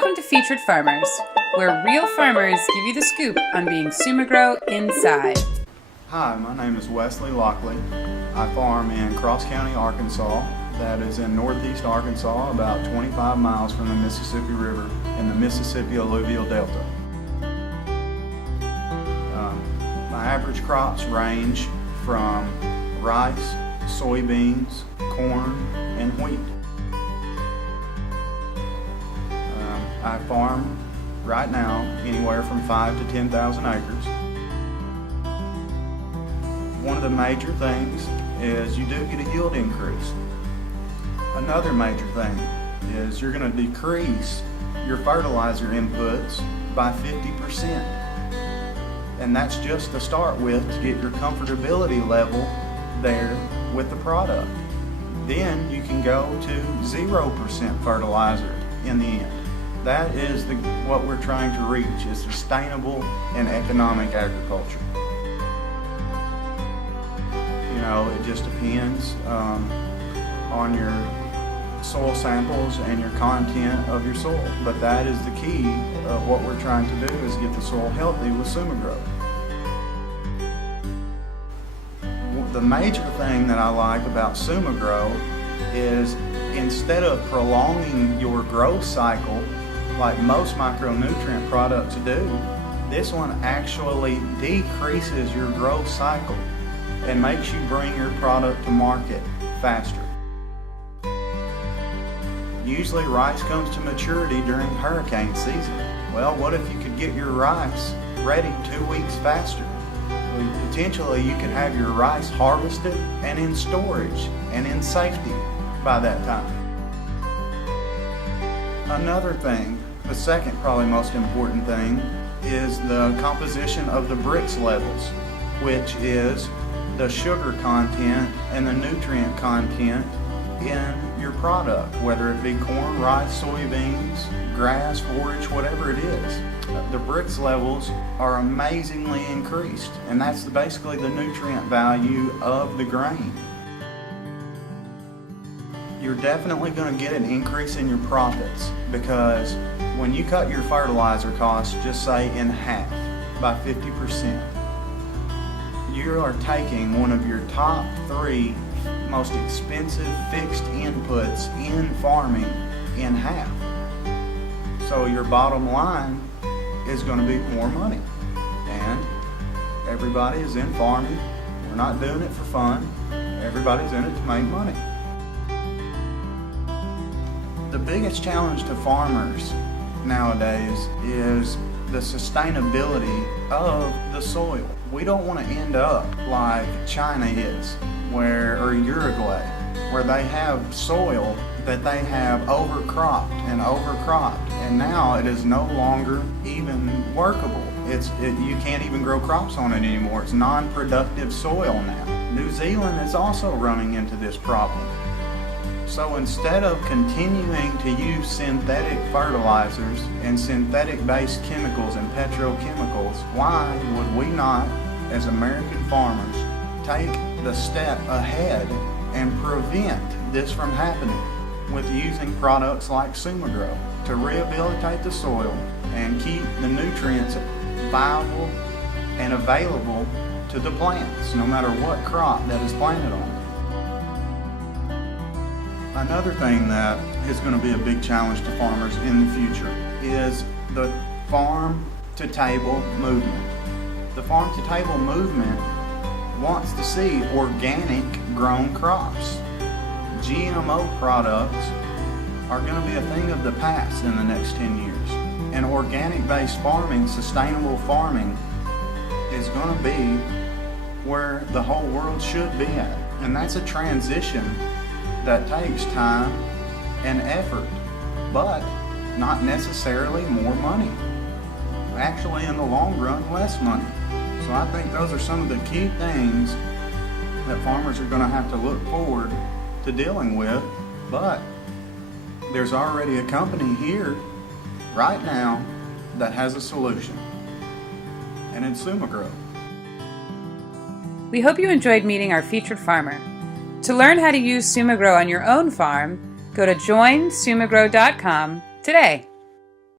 Welcome to Featured Farmers, where real farmers give you the scoop on being SumaGrow inside. Hi, my name is Wesley Lockley. I farm in Cross County, Arkansas. That is in northeast Arkansas, about 25 miles from the Mississippi River in the Mississippi alluvial delta. My average crops range from rice, soybeans, corn, and wheat. I farm right now anywhere from 5,000 to 10,000 acres. One of the major things is you do get a yield increase. Another major thing is you're going to decrease your fertilizer inputs by 50%. And that's just to start with, to get your comfortability level there with the product. Then you can go to 0% fertilizer in the end. That is what we're trying to reach, is sustainable and economic agriculture. You know, it just depends on your soil samples and your content of your soil. But that is the key of what we're trying to do, is get the soil healthy with SumaGrow. The major thing that I like about SumaGrow is, instead of prolonging your growth cycle like most micronutrient products do, this one actually decreases your growth cycle and makes you bring your product to market faster. Usually rice comes to maturity during hurricane season. Well, what if you could get your rice ready 2 weeks faster? Potentially you could have your rice harvested and in storage and in safety by that time. Another thing, the second probably most important thing, is the composition of the Brix levels, which is the sugar content and the nutrient content in your product, whether it be corn, rice, soybeans, grass, forage, whatever it is. The Brix levels are amazingly increased, and that's basically the nutrient value of the grain. You're definitely going to get an increase in your profits, because when you cut your fertilizer costs, just say in half, by 50%, you are taking one of your top 3 most expensive fixed inputs in farming in half. So your bottom line is going to be more money. And everybody is in farming. We're not doing it for fun. Everybody's in it to make money. The biggest challenge to farmers nowadays is the sustainability of the soil. We don't want to end up like China is, or Uruguay, where they have soil that they have overcropped, and now it is no longer even workable. You can't even grow crops on it anymore. It's non-productive soil now. New Zealand is also running into this problem. So instead of continuing to use synthetic fertilizers and synthetic-based chemicals and petrochemicals, why would we not, as American farmers, take the step ahead and prevent this from happening with using products like SumaGrow to rehabilitate the soil and keep the nutrients viable and available to the plants, no matter what crop that is planted on it. Another thing that is going to be a big challenge to farmers in the future is the farm-to-table movement. The farm-to-table movement wants to see organic grown crops. GMO products are going to be a thing of the past in the next 10 years. And organic-based farming, sustainable farming, is going to be where the whole world should be at. And that's a transition that takes time and effort, but not necessarily more money. Actually, in the long run, less money. So I think those are some of the key things that farmers are going to have to look forward to dealing with. But there's already a company here right now that has a solution, and it's SumaGrow. We hope you enjoyed meeting our featured farmer. To learn how to use SumaGrow on your own farm, go to joinsumagrow.com today.